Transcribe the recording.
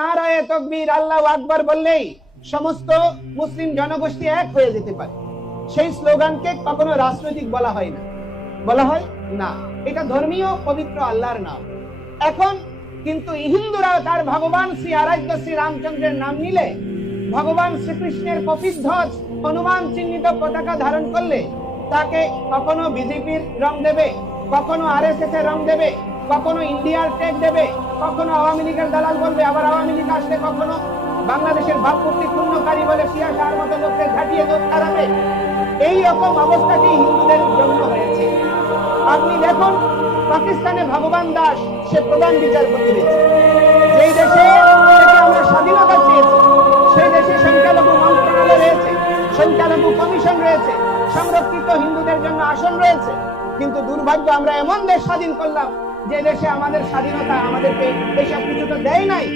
নারায়ে তাকবীর আল্লাহু আকবার বললেই সমস্ত মুসলিম জনগোষ্ঠী এক হয়ে যেতে পারে। সেই স্লোগানকে কখনো রাজনৈতিক বলা হয় না, বলা হয় না, এটা ধর্মীয় পবিত্র আল্লাহর নাম। এখন কিন্তু হিন্দুরা তার ভগবান শ্রী আরাধ্য শ্রী রামচন্দ্রের নাম নিলে, ভগবান শ্রীকৃষ্ণের কপিধ্বজ হনুমান চিহ্নিত পতাকা ধারণ করলে তাকে কখনো বিজেপির রং দেবে, কখনো আরএসএস এর রং দেবে, কখনো ইন্ডিয়ার ট্যাগ দেবে, কখনো আওয়ামী লীগের দালাল বলবে, আবার আওয়ামী লীগ আসলে কখনো বাংলাদেশের ভাবমূর্তি ক্ষুণ্ণকারী বলে পিয়াসার মতো লোককে ঝাঁটিয়ে দোষ খারাপে। এই রকম অবস্থাটি হিন্দুদের জন্য হয়েছে। আপনি দেখুন, পাকিস্তানে ভগবান দাস সে প্রধান বিচারপতি রয়েছে। যেই দেশে আমরা স্বাধীনতা চেয়েছি সেই দেশে সংখ্যালঘু মন্ত্রণালয় রয়েছে, সংখ্যালঘু কমিশন রয়েছে, সংরক্ষিত হিন্দুদের জন্য আসন রয়েছে। কিন্তু দুর্ভাগ্য, আমরা এমন দেশ স্বাধীন করলাম যে দেশে আমাদের স্বাধীনতা আমাদেরকে এইসব কিছু তো দেয় নাই।